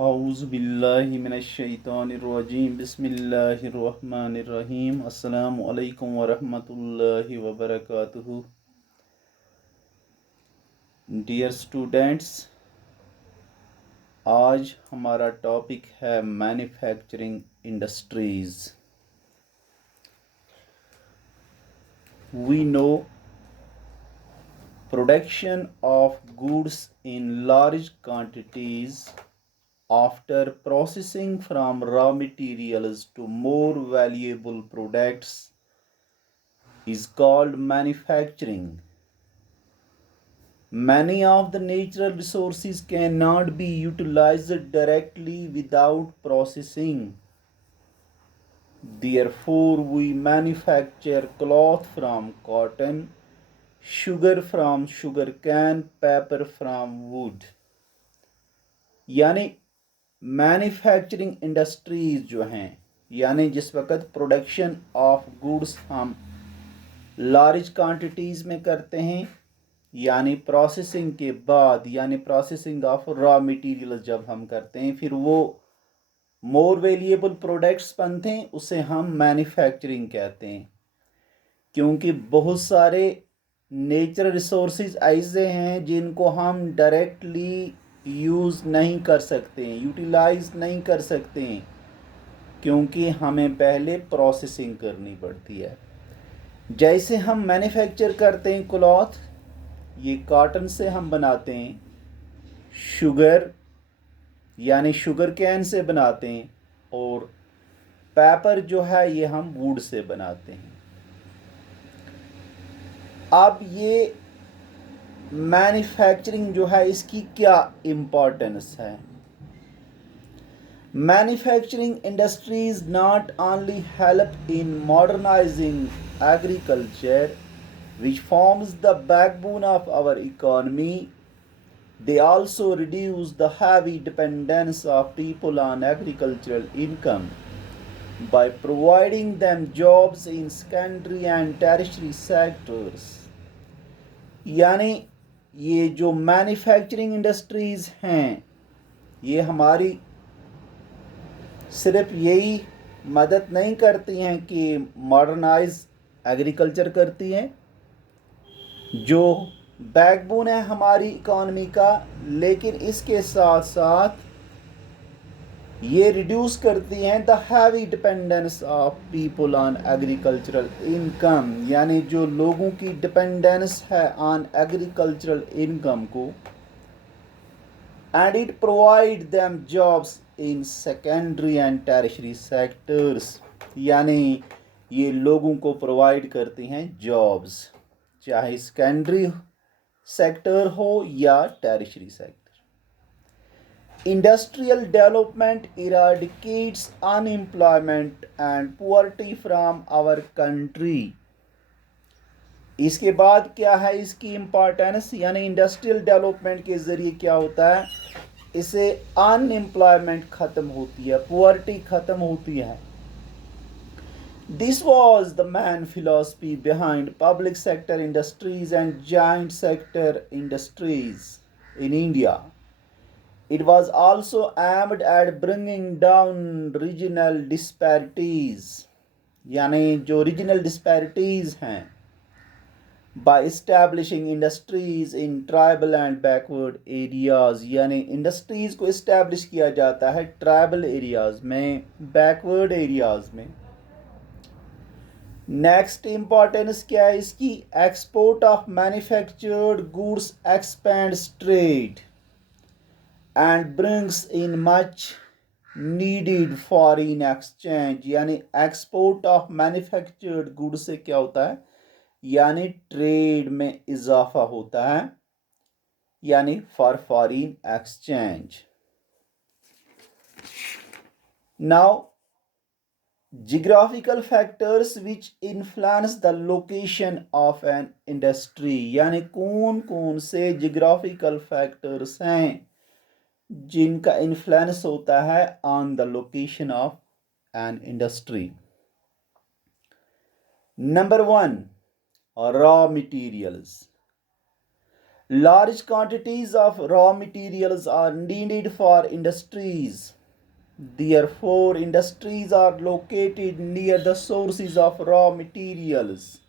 औज़ु बिल्लाहि मिनश्शैतानिर्रजीम बिस्मिल्लाहिर्रहमानिर्रहीम अस्सलामु अलैकुम वरहमतुल्लाहि वबरकातुहू। डियर स्टूडेंट्स, आज हमारा टॉपिक है manufacturing industries. We know production of goods in large quantities after processing from raw materials to more valuable products is called manufacturing. Many of the natural resources cannot be utilized directly without processing. Therefore, we manufacture cloth from cotton, sugar from sugarcane, paper from wood. यानी manufacturing industries जो हैं, यानी जिस वक्त production of goods हम large quantities में करते हैं, यानी प्रोसेसिंग के बाद, यानी प्रोसेसिंग ऑफ रॉ मटेरियल जब हम करते हैं, फिर वो मोर वेल्यूएबल प्रोडक्ट्स बनते हैं, उसे हम मैन्युफैक्चरिंग कहते हैं। क्योंकि बहुत सारे नेचुरल रिसोर्सेज ऐसे हैं जिनको हम डायरेक्टली यूज़ नहीं कर सकते हैं, यूटिलाइज नहीं कर सकते हैं, क्योंकि हमें पहले प्रोसेसिंग करनी पड़ती है। जैसे हम मैन्युफैक्चर करते हैं क्लॉथ, ये कॉटन से हम बनाते हैं, शुगर यानी शुगर कैन से बनाते हैं, और पेपर जो है ये हम वुड से बनाते हैं। अब ये मैन्युफैक्चरिंग जो है इसकी क्या इम्पोर्टेंस है? Manufacturing industries not only help in modernizing agriculture, which forms the backbone of our economy, they also reduce the heavy dependence of people on agricultural income by providing them jobs in secondary and tertiary sectors. यानी ये जो manufacturing industries हैं, ये हमारी सिर्फ यही मदद नहीं करती हैं कि मॉडर्नाइज एग्रीकल्चर करती हैं, जो बैकबोन है हमारी इकॉनमी का, लेकिन इसके साथ साथ ये रिड्यूस करती हैं the heavy dependence of people on agricultural income, यानी जो लोगों की डिपेंडेंस है ऑन एग्रीकल्चरल इनकम को, and it provide them jobs in secondary and tertiary sectors, यानी ये लोगों को प्रोवाइड करती हैं जॉब्स, चाहे सेकेंडरी सेक्टर हो या tertiary sector. Industrial development eradicates unemployment and poverty from our country. इसके बाद क्या है इसकी इम्पोर्टेंस? यानी इंडस्ट्रियल डेवलपमेंट के ज़रिए क्या होता है, इससे अनएम्प्लॉयमेंट ख़त्म होती है, पुअर्टी ख़त्म होती है। This was the man philosophy behind public sector industries and joint sector industries in India. It was also aimed at bringing down regional disparities, यानी जो regional disparities हैं, by establishing industries in tribal and backward areas, यानी industries को establish किया जाता है tribal areas में, backward areas में। नेक्स्ट इम्पॉर्टेंस क्या है इसकी? Export of manufactured goods expends trade and brings in much needed foreign exchange, यानी एक्सपोर्ट ऑफ मैन्युफैक्चर्ड गुड्स से क्या होता है, यानी ट्रेड में इजाफा होता है, यानी for foreign exchange. Now geographical factors which influence the location of an industry, यानी कौन कौन से geographical factors हैं जिनका इन्फ्लुएंस होता है on the location of an industry. Number 1, raw materials. Large quantities of raw materials are needed for industries. Therefore, industries are located near the sources of raw materials.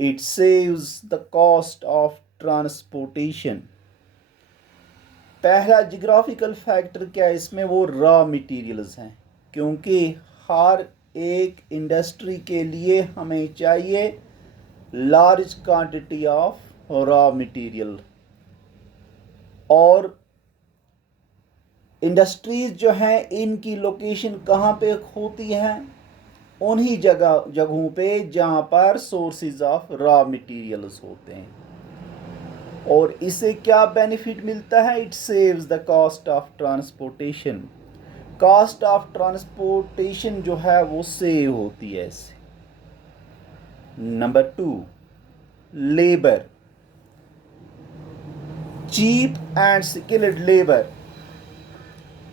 It saves the cost of transportation. पहला geographical factor क्या है इसमें, वो raw materials हैं, क्योंकि हर एक industry के लिए हमें चाहिए large quantity of raw material. और इंडस्ट्रीज जो हैं इनकी लोकेशन कहाँ पे होती हैं, उन्हीं जगहों पे जहाँ पर सोर्सेज ऑफ रॉ मटेरियल्स होते हैं। और इससे क्या बेनिफिट मिलता है, it saves the cost of transportation. Cost of transportation जो है वो सेव होती है इससे। Number 2, labour. Cheap and skilled labour.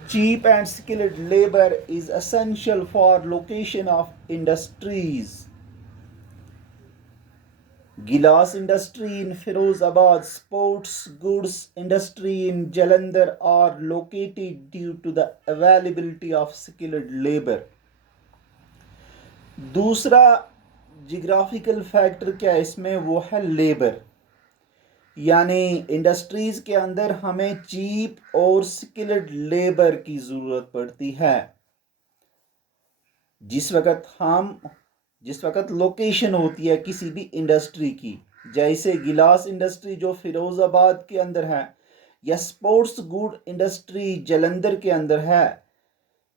Cheap and skilled labor is essential for location of industries. Gilas industry in Firozabad, sports goods industry in Jalandhar are located due to the availability of skilled labor. दूसरा geographical factor क्या है इसमें, वो है labour. यानी industries के अंदर हमें चीप और स्किल्ड लेबर की ज़रूरत पड़ती है। जिस वक्त लोकेशन होती है किसी भी इंडस्ट्री की, जैसे गिलास इंडस्ट्री जो फिरोज़ाबाद के अंदर है, या स्पोर्ट्स गुड इंडस्ट्री जलंधर के अंदर है,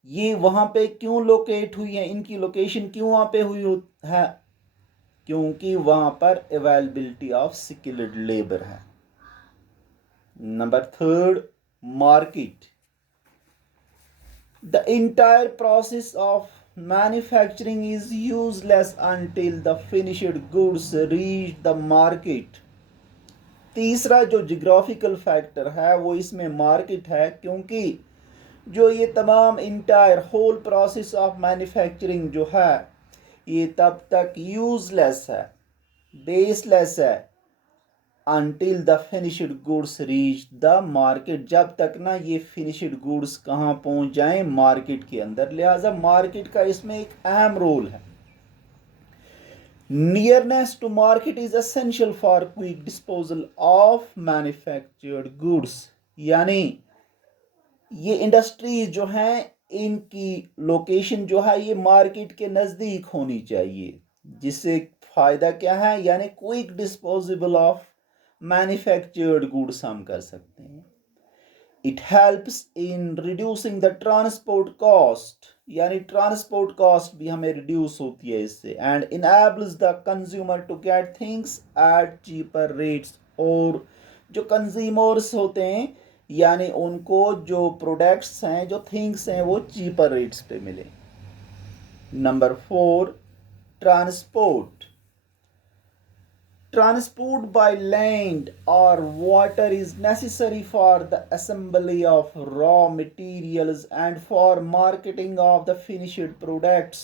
ये वहाँ पे क्यों लोकेट हुई है, इनकी लोकेशन क्यों वहाँ पे हुई है, क्योंकि वहाँ पर अवेलेबिलिटी ऑफ स्किल्ड लेबर है। Number 3, market. The entire process of manufacturing is useless until the finished goods reach the market. तीसरा जो जियोग्राफिकल फैक्टर है वो इसमें मार्केट है, क्योंकि जो ये तमाम entire whole process of manufacturing जो है ये तब तक यूजलेस है, बेसलेस है, until the finished goods reach the market, जब तक ना ये फिनिश्ड गुड्स कहाँ पहुँच जाएं, मार्केट के अंदर। लिहाजा मार्केट का इसमें एक अहम रोल है। Nearness to market is essential for quick disposal of manufactured goods. यानी ये इंडस्ट्रीज जो हैं इनकी लोकेशन जो है ये मार्केट के नज़दीक होनी चाहिए, जिससे फ़ायदा क्या है, यानी quick disposable of manufactured goods हम कर सकते हैं। It helps in reducing the transport cost, यानी ट्रांसपोर्ट कॉस्ट भी हमें रिड्यूस होती है इससे। And enables the consumer to get things at cheaper rates, और जो कंज्यूमर्स होते हैं यानी उनको जो प्रोडक्ट्स हैं, जो थिंग्स हैं, वो चीपर रेट्स पे मिले। Number 4, transport. Transport by land or water is necessary for the assembly of raw materials and for marketing of the finished products.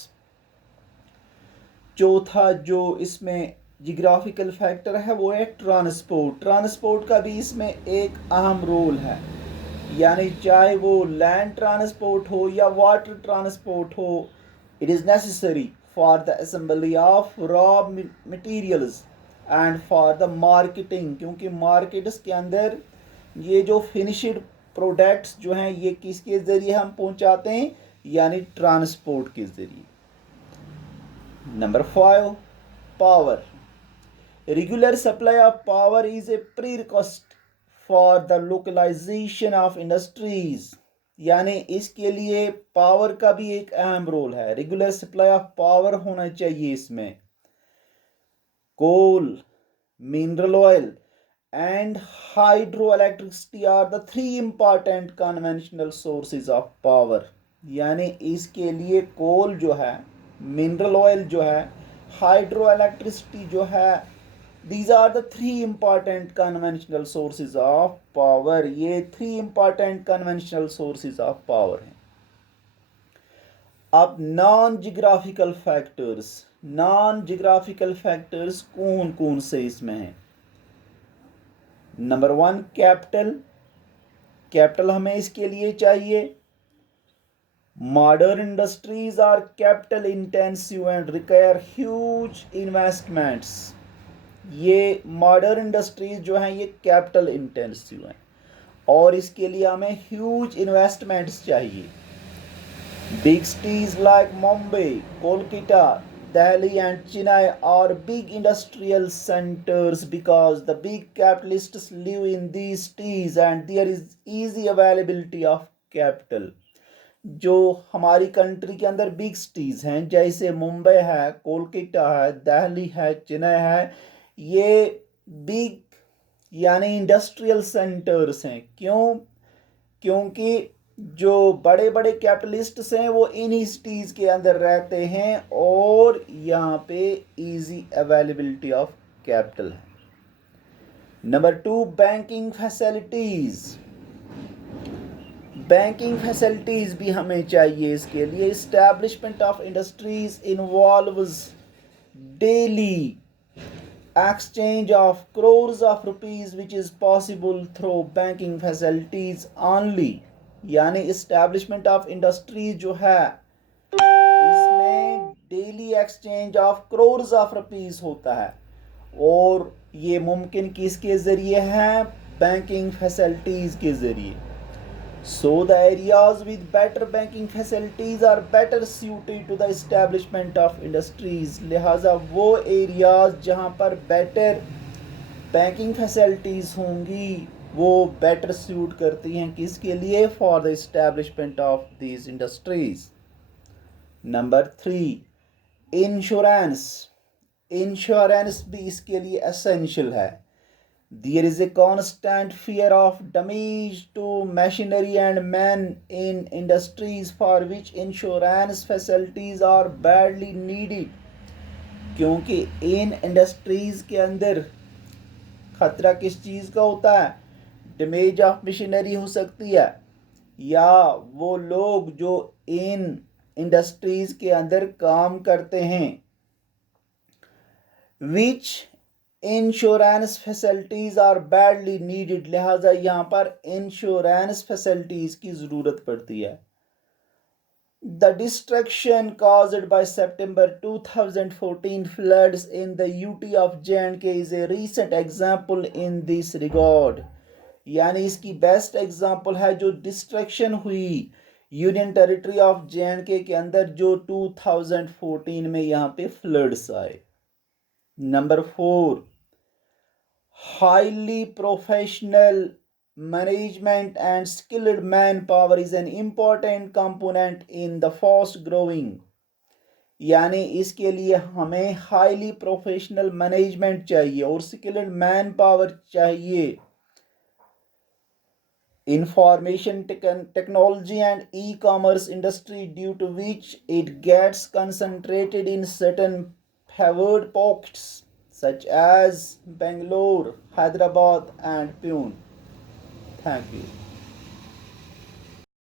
चौथा जो इसमें जियोग्राफिकल फैक्टर है वो है ट्रांसपोर्ट। ट्रांसपोर्ट का भी इसमें एक अहम रोल है, यानी चाहे वो लैंड ट्रांसपोर्ट हो या वाटर ट्रांसपोर्ट हो, it is necessary for the assembly of raw materials and for the marketing, क्योंकि मार्केट्स के अंदर ये जो फिनिश्ड प्रोडक्ट्स जो हैं ये किसके ज़रिए हम पहुंचाते हैं, यानी ट्रांसपोर्ट के ज़रिए। Number 5, power. Regular supply of power is a prerequisite for the localisation of industries, यानी इसके लिए पावर का भी एक अहम रोल है। रेगुलर सप्लाई ऑफ पावर होना चाहिए इसमें। Coal, mineral oil and hydroelectricity are the 3 important conventional sources of power. यानी इसके लिए कोल जो है, मिनरल ऑयल जो है, हाइड्रो इलेक्ट्रिसिटी जो है, these are the 3 important conventional sources of power. ये 3 important conventional sources of power हैं। अब नॉन जियोग्राफिकल फैक्टर्स कौन कौन से इसमें हैं? नंबर 1 कैपिटल, कैपिटल हमें इसके लिए चाहिए। Modern industries are capital intensive and require huge investments. ये मॉडर्न इंडस्ट्रीज जो हैं ये कैपिटल इंटेंसिव हैं और इसके लिए हमें ह्यूज इन्वेस्टमेंट्स चाहिए। Big cities like Mumbai, Kolkata, Delhi and Chennai are big industrial centers because the big capitalists live in these cities and there is easy availability of capital. जो हमारी country के अंदर बिग सिटीज़ हैं जैसे मुंबई है, कोलकाता है, दिल्ली है, चेन्नई है, ये बिग यानी इंडस्ट्रियल सेंटर्स हैं। क्यों? क्योंकि जो बड़े बड़े कैपिटलिस्ट्स हैं वो इन्हीं सिटीज़ के अंदर रहते हैं और यहाँ पे इजी अवेलेबिलिटी ऑफ कैपिटल है। Number 2 banking facilities. Banking facilities भी हमें चाहिए इसके लिए। Establishment of industries involves daily exchange of crores of rupees which is possible through banking facilities only। यानी इस्टेब्लिशमेंट ऑफ इंडस्ट्रीज जो है इसमें daily exchange of crores of rupees होता है और ये मुमकिन किसके ज़रिए है? बैंकिंग फैसिलिटीज़ के ज़रिए। So the areas with better banking facilities are better suited to the establishment of industries। लिहाजा वो एरियाज जहाँ पर बेटर बैंकिंग फैसिलिटीज़ होंगी वो बेटर सूट करती हैं किसके लिए? For the establishment of these industries. Number 3 insurance. Insurance भी इसके लिए एसेंशियल है। There is a constant fear of damage to machinery and men in industries for which insurance facilities are badly needed। क्योंकि इन industries के अंदर ख़तरा किस चीज़ का होता है? डैमेज ऑफ मशीनरी हो सकती है या वो लोग जो इन इंडस्ट्रीज़ के अंदर काम करते हैं। Which insurance facilities are badly needed. लिहाजा यहाँ पर इंश्योरेंस फैसिलिटीज़ की ज़रूरत पड़ती है। The destruction caused by September 2014 floods in the UT of J&K is a recent example in this regard। यानी इसकी बेस्ट एग्जाम्पल है जो डिस्ट्रक्शन हुई यूनियन टेरिटरी ऑफ J&K के अंदर जो 2014 में यहाँ पे फ्लड्स आए। Number 4 highly professional management and skilled manpower is an important component in the fast growing। यानी इसके लिए हमें हाईली प्रोफेशनल मैनेजमेंट चाहिए और स्किल्ड मैन पावर चाहिए। Information technology and e commerce industry due to which it gets concentrated in certain favoured pockets such as Bangalore, Hyderabad and Pune। Thank you.